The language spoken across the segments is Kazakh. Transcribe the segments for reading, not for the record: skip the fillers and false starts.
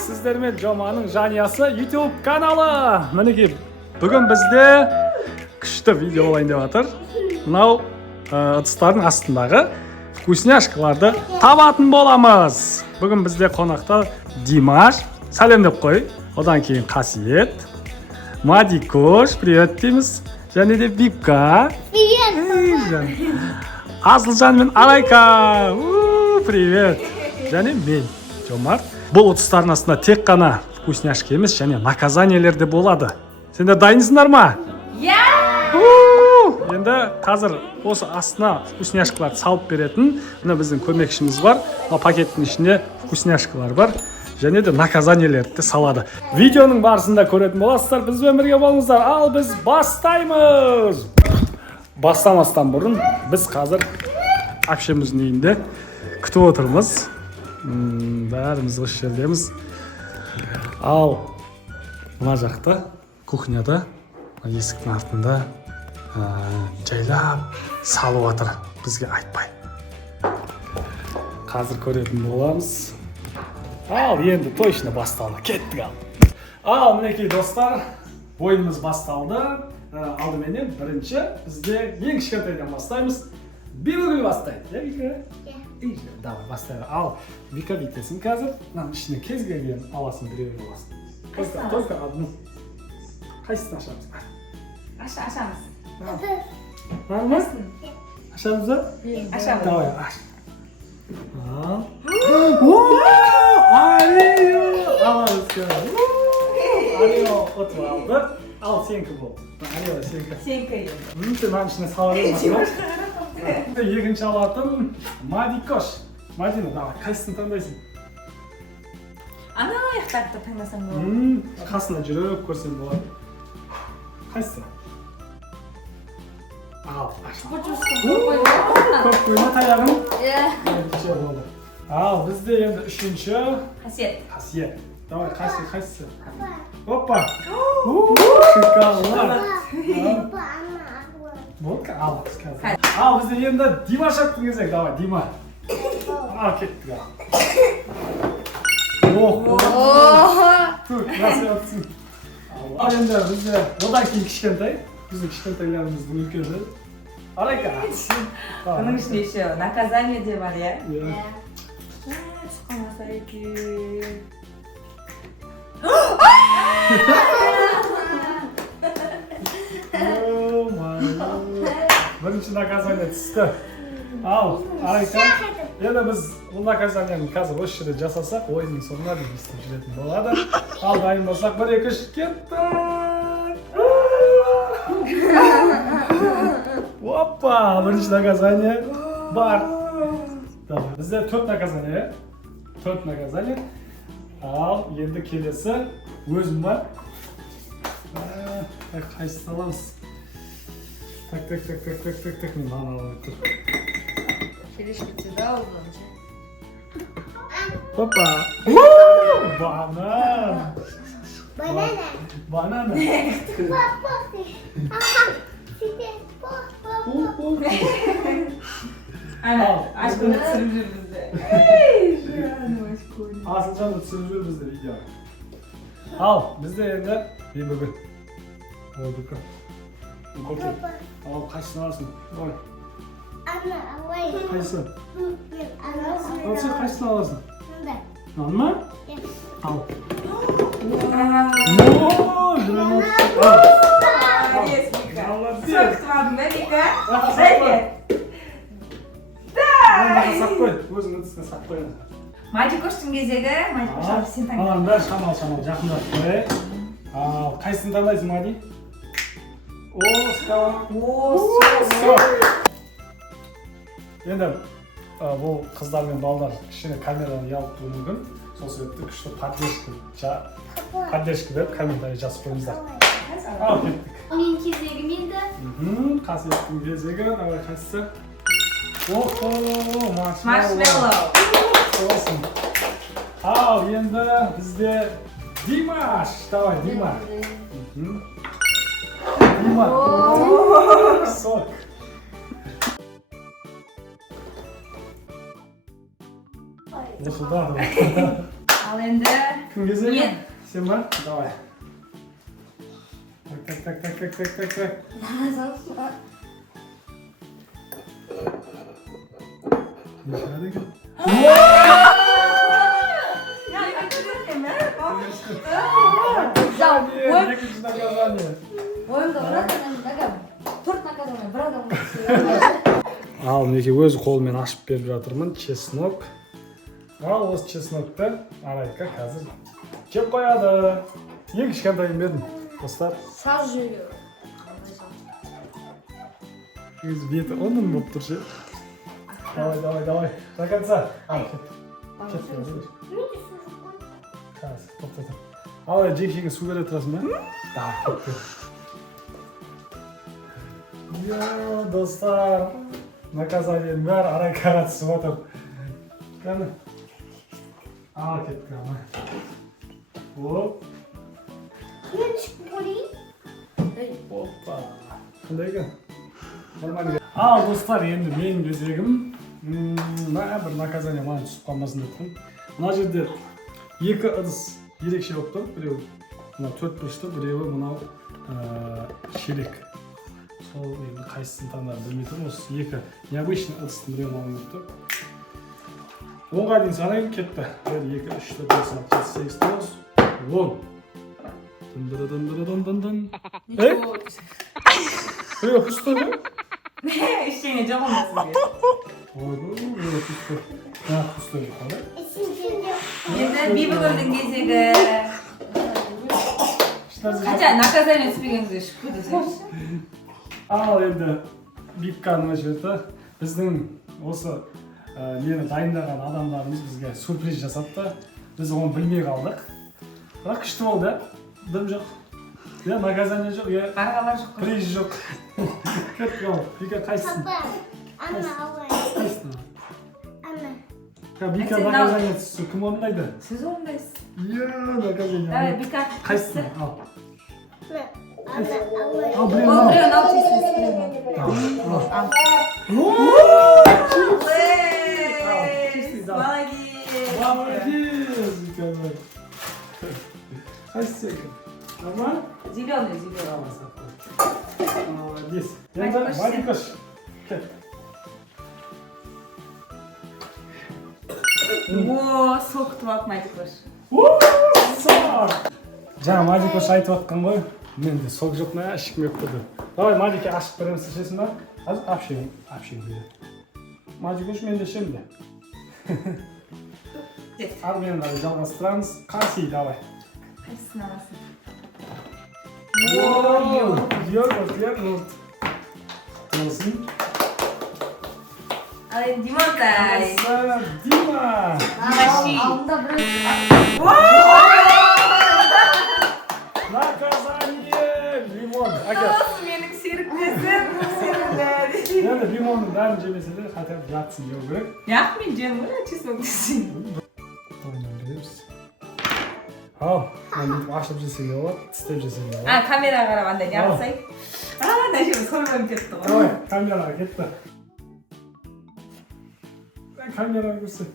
сіздермен Жоманың жанұясы YouTube каналы. Мінекей, бүгін бізде күшті видео болайын деп жатыр. Мынау ыдыстардың астындағы вкусняшкаларды табатын боламыз. Бүгін бізде қонақта Димаш, сәлем деп қой. Одан кейін Қасиет, Мадикош, привет дейміз. Және де Вика. Привет. Асылжан мен Арайка. Привет. Және мен, Жомарт. Бұл ұтыстардың астында тек қана вкусняшка емес, және наказаниелер де болады. Сендер дайынсыңдар ма? Иә! Енді қазір осы астына вкусняшкаларды салып беретін мына біздің көмекшіміз бар. Пакеттің ішінде вкусняшкалар бар. Және де наказаниелерді де салады. Видеоның барысында көретін боласыздар. Бізбен бірге болыңыздар. Ал біз бастаймыз. Бастамастан бұрын біз қазір әпшеміздің үйінде күтіп отырмыз. Бәріміз осы жердеміз. Ал мына жақта кухняда есіктің артында жайлап салып отыр, бізге айтпай. Қазір көретін боламыз. Ал енді точно басталды. Кеттік ал. Ал мінекей достар, ойынымыз басталды. Алдыменен бірінші бізде ең кішкентайдан бастаймыз. Бибігүл бастайды. Иә, Вика? Иә. Давай бастайық. Ал Вика бүйтесің қазір. Мынаның ішіне кез келген аласың, біреуін аласың. Только одну. Қайсысын ашамыз? Ашамыз. Нормально? Ашамыз ба? Ашамыз. Давай, аш. Ал. Арио! Арио отыр алды. Ал сенікі бол. Арио сенікі. Сенікі. Сен маған ішіне сала бермейсің. Екінші алатын Мадикош. Мадина, давай, қайсысын таңдайсың? Ана аяқтарды таңдасаң болады. Қасына жүріп көрсем болады. Қайсысы? Ал, ашты. Көп қойма таяғын. Иә. Ал, бізде енді үшінші Қасиет. Қасиет. Давай, қайсысы? Опа! Шикалар! Водка? Ал, қазір. Ал, бізде енді Димаш аттың кезек. Давай, Дима. Ал, кеттік ал. Тұр, красиво атсын. Ал, енді бізде одан кейін кішкентай. Біздің кішкентайларымыздың үлкені. Арайка. Бұның ішінде еще наказание де бар, иә? Иә. Шыққанаса екен. Бірінші наказание түсті. Ал, Арайка, енді біз бұл наказаниені қазір осы жерде жасасақ, ойынның соңына дейін істеп жүретін болады. Ал, дайын болсақ, 1, 2, 3, кеттік! Опа, бірінші наказание бар. Бізде 4 наказание. 4 наказание. Ал, енді келесі өзім бар. Қайсысын аламыз? Так, мен маған алып тұр. Келешкетсе да олдан. Опа! Банан! Банана! Ана, ашқыны түсіріп жүр бізде. Асылжанды түсіріп жүр бізде видео. Ал, бізде енді Бибігүл. Ой, Бибігүл. Ал, қайсысын аласың? Ой. Қайсы? Ал, сен қайсысын аласың? Мынаны ма? Ал. Молодец, Вика. Привет. Сақ қой, өзің үтісіне сақ қой. Мадикоштың кезегі, Мадикош алып сен таңда. Маған бәрі шамал, жақындап қой. Ал, қайсысын таңдайсың, Мади? Скала. Енді бұл қыздар мен балдар кішкене камераны ұялып тұруы мүмкін. Сол себепті күшті поддержка беріп комментарий жазып қойыңыздар. Ал, кеттік. Мен кезегім енді. Қасиеттің кезегі, давай қайсысы? Охо, Маршмеллоу. Olsun. Ал, енді бізде Димаш. Давай, Дима. Дима. Сок. Осыда. Al endi Kim gezegi? men. Sen mi? Давай. Так. Nishadi ekan. Ya, aytdim-a. Ikkinchi naказание. O'yinda ulardan to'rt naказание bir odam Al neki o'z qo'limмен ашып berib жатырмын. Чеснок. Al o'z chesnokda Arayka hozir kep qo'yadi. Eng kichkintayin berdim. Do'stlar, saz jo'yo. o'z beti o'ndan bo'lib turshi. Давай. До конца. Al, ket. Kas, to'xta. Al, jekshingga suv bera turasizmi? Da, ketdi. Yo, do'stlar, naказаниенің бәрі Araykaga түсіп отыр. Qani. Al, ketdi. Hop. Hoppa. Qanday ekan? Nормально. Al, do'stlar, endi mening gözegim. Mana bir naказание mana түсіп қалмасын деп тұрмын. Мына жерде екі ыдыс ерекше болып тұр. Біреу мына төрт бұрышты, біреуі мынау шелек. Сол енді қайсысын таңдап білмей тұрмын. Осы екі необычный ыдыстың біреуін алып тұр. 10-ға дейін санайын, кетті. 1, 2, 3, 4, 5, 6, 7, 8, 9, 10. Ey? Yok, usta mı? Eşeğine cam olmasın diye. Yok, usta. Ha, usta yok. Endi bir bugunning gezegi. Qachon naказание tushmaganingizga shukur desangchi. Al endi Bipkani жерде біздің осы мені дайындаған адамдарымыз бізге сюрприз жасапты. Біз оны білмей қалдық. Бірақ күшті болды. Дым жоқ. Я наказание жоқ, я Qarg'alar жоқ. приз жоқ. Кетті ол. Бика қайсысын? Қайсысын? Бика наказание түсті. Кім орындайды? Siz o'rindaysiz. Я наказание. Давай, Bika. Қайсысын? Ал. Al, O birini al. birini al çeksiniz. Al. Молодец. Молодец, Николай. Спасибо. Нормально? Зеленый. Молодец. Вадикош. Вадикош. О, sok tuvalk Вадикош. Sok. Жаңа Вадикош айтып отқан ғой. Менде сок жоқ мә, ішкім келіп тұрды. Давай, Мадике ашып береміз, ішесің ба? Қазір апшың береді. Мадикош менде ішемін де. Ал мен жалғастырамыз. Қанси, давай. Қайсысын аласың? Йогурт. Болсын. Ал енді Димонтай. Дима. Алдында біреу Наказание! Лимон. Olsun benim seriklesim. Енді лимонның бәрін жемесе де, хотя бы жатсын жеу керек. Yapmayacağım, öyle çizmek için. Ойнап береміз. Ал, мен бүйтіп ашып жесең де болады, тістеп жесең де болады. Kameraga qaraganda yapsay. Ana şimdi sormam ketdi. Давай, камераға кетті. Камераға көрсет.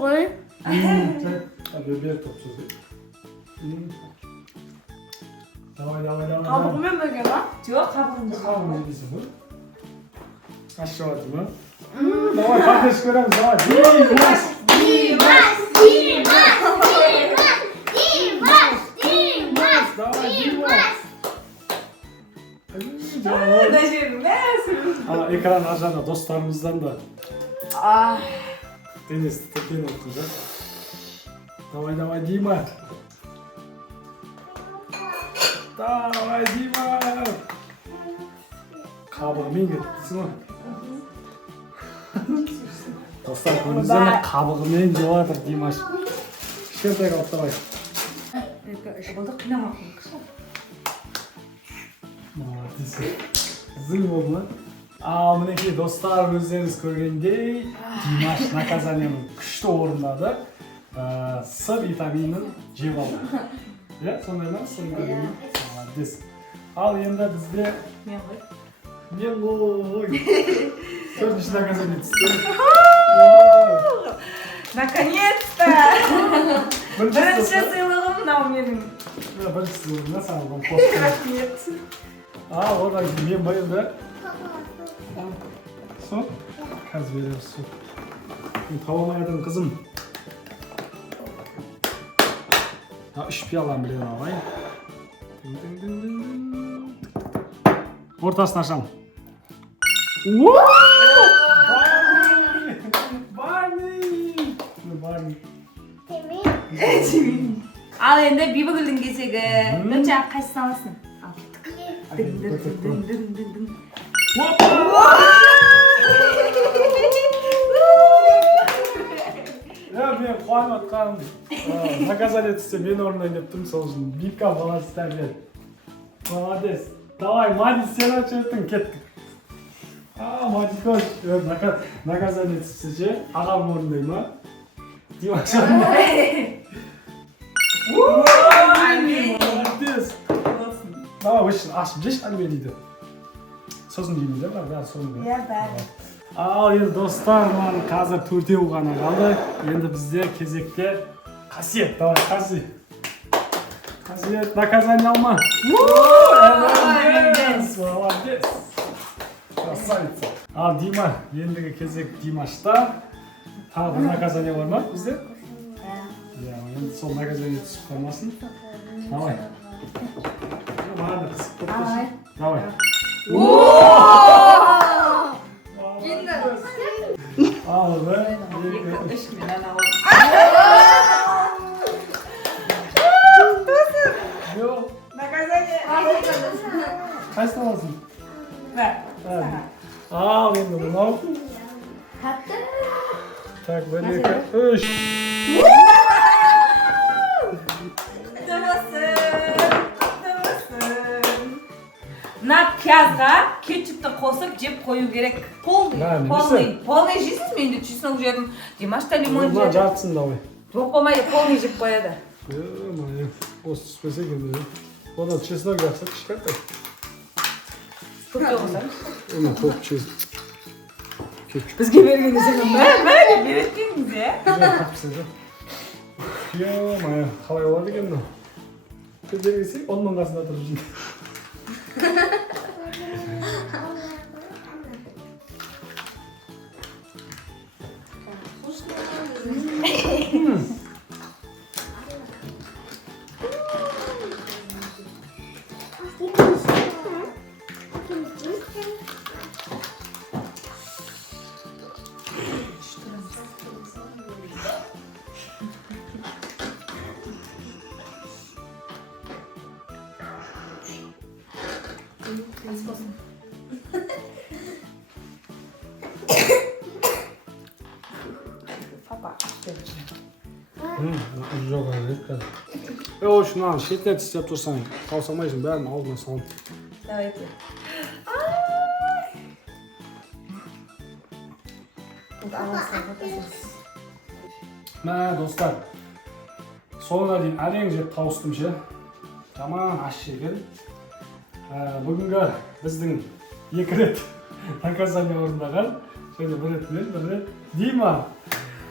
ғой. Бер топсыз. Давай. Қабығымен бірге ма? Жоқ, qabığını. Қабығын жейсің ғой. Ашып жатыр ма? Давай, қартеш көреміз, давай. Давай, Даже мәсін. экран ар жағында достарымыздан да денесті тіркен өттің жа. Давай, Дима. Давай, Дима. Қабығымен кеттісің ғой. Достар, көріңіздер ме? Қабығымен жеп жатыр Димаш. Кішкентай қалып, давай. Болды қинамақ. Молодец. Зыл болды ма? Ал, мінекей достар, өздеріңіз көргендей, Димаш наказаниені күшті орындады. С витаминін жеп алды. Иә, сондай ма? С витаминін. Молодец. Ал, енді бізде... Мен ғой. Мен ғой. Төртінші наказание түсті. Наконец-то! Бірінші сыйлығым мынау менің. Бірінші сыйлығына салған қосты. Рахмет. Одан кейін мен баянда. Су? Қазір береміз су. Мен таба алмайдым қызым. 3 пиаланы білген алайын. Ортасын ашам. Барни. Ал енді Бибігүлдің кезегі. Бірінші қайсысын аласың? Ал. Мен қуанып атқаным. Наказание түссе мен орындайын деп тұрмын, сол үшін Бибка баласы тәрбиеледі. Молодец. Давай, Мадис, сен очерттің, кеттік. Мадикош, наказание түссе ше, ағам орындай ма? Димаш орындай. Молодец. Давай, өшін ашып жеш әңгіме дейді. Сосын дейміз, бәрі сосын бәрі. бәрі. Ал енді достар, маған қазір 4-еу ғана қалды. Енді бізде кезекте Қасиет. Давай, Қасиет, наказание алма. Молодец. Красавица. Ал Дима, ендігі кезек Димашта. Тағы бір наказание бар ма бізде? Енді сол наказание түсіп қалмасын. Давай. Маған да қысып тұрсын. Давай. Al be. Yok. Наказание. Kaç tanesın? Ver. Al енді мынау. Так, 1, 2, 3. Мына пиязға кетчупты қосып жеп қою керек. Полный жейсіз, мен де чеснок жедім. Димаш та лимон жеді. Мына жартысын давай. Жоқ болмайды, полный жеп қояды. Осы түспесе екен. Одан чеснок жақсы кішкентай. Көп жоғысам. Оны көп чез. Бізге бергенде сен бәрі береткеніңіз, е? Е-мая, қалай болады екен мынау? Көздері келсек, оның қасында тұрып жүрді. Жоқ, әйткәді. Шынан шетіне тістеп тұрсаң, таусамайсың, бәрін алдына салын. Давайте. Мә, достар, соңына дейін әрең жеп тауыстым ше. Жаман аш жеген. Бүгінгі біздің 2 рет наказание орындаған. Және 1 рет мен, 1 рет Дима.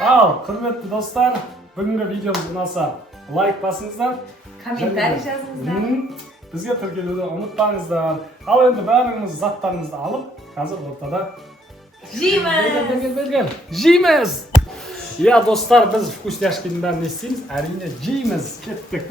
Ал, құрметті достар, бүгінгі видеомыз ұнаса лайк басыңыздар. Комментарий жазыңыздар. Бізге тіркелуді ұмытпаңыздар. Ал енді бәріңіз заттарыңызды алып, қазір ортада жейміз! Иә, достар, біз вкусняшканың бәрін не істейміз? Әрине жейміз. Кеттік.